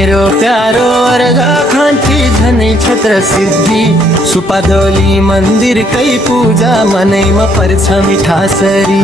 मेरो प्यारो अर्घा खान्थी झनै छत्र सिद्धि सुपादोली मन्दिरकै पूजा मनैमा पर्छ मिठासरी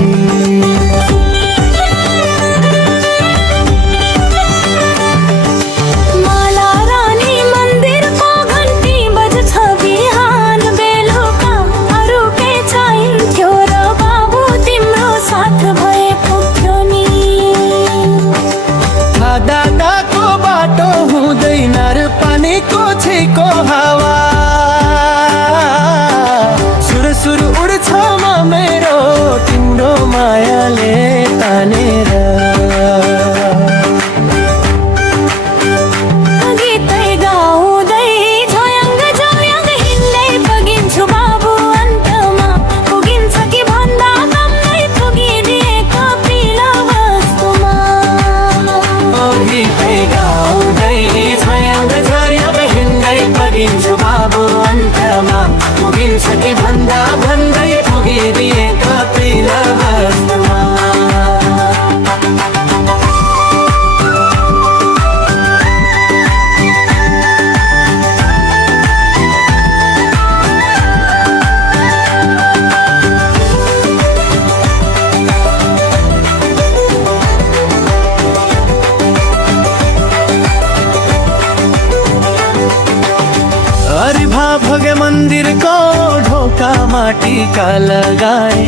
टीका लगाए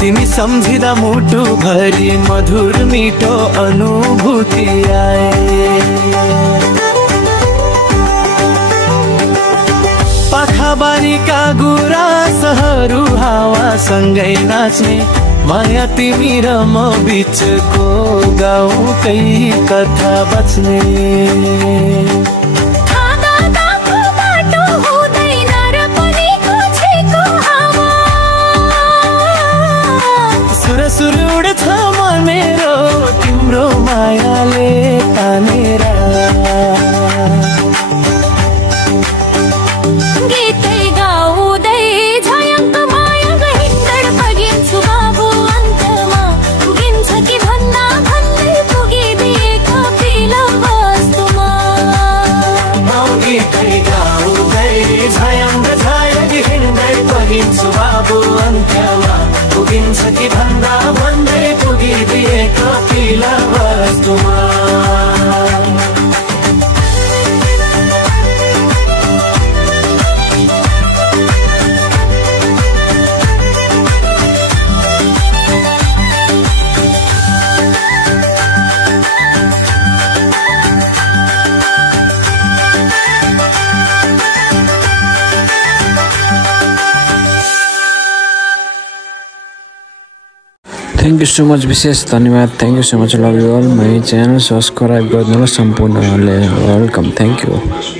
तिमी सम्झिदा मुटु भरि मधुर मिठो अनुभूति आए पाखाबारीका गुराँसहरू हावासँगै नाच्ने माया तिमी र म बीचको गाउँकै कथा बच्ने उड्छ मन मेरो तिम्रो मायाले तानेर गीतै गाउँदै झयाङ्क माया हिँड्दै पगिन्छु बाबु अन्तमा पुगिन्छ कि भन्दा भन्दै पुगिदिएको पिल वस्तुमा गीतै गाउँदै झयाङ्क हिँड्दै पगिन्छु बाबु अन्तमा पुगिन्छ कि भन्दा भन्दै पुगिदिएको पिल वस्तुमा Thank you so much विशेष धन्यवाद thank you so much love you all my channel subscribe गर्नुलाई सम्पूर्णले वेलकम thank you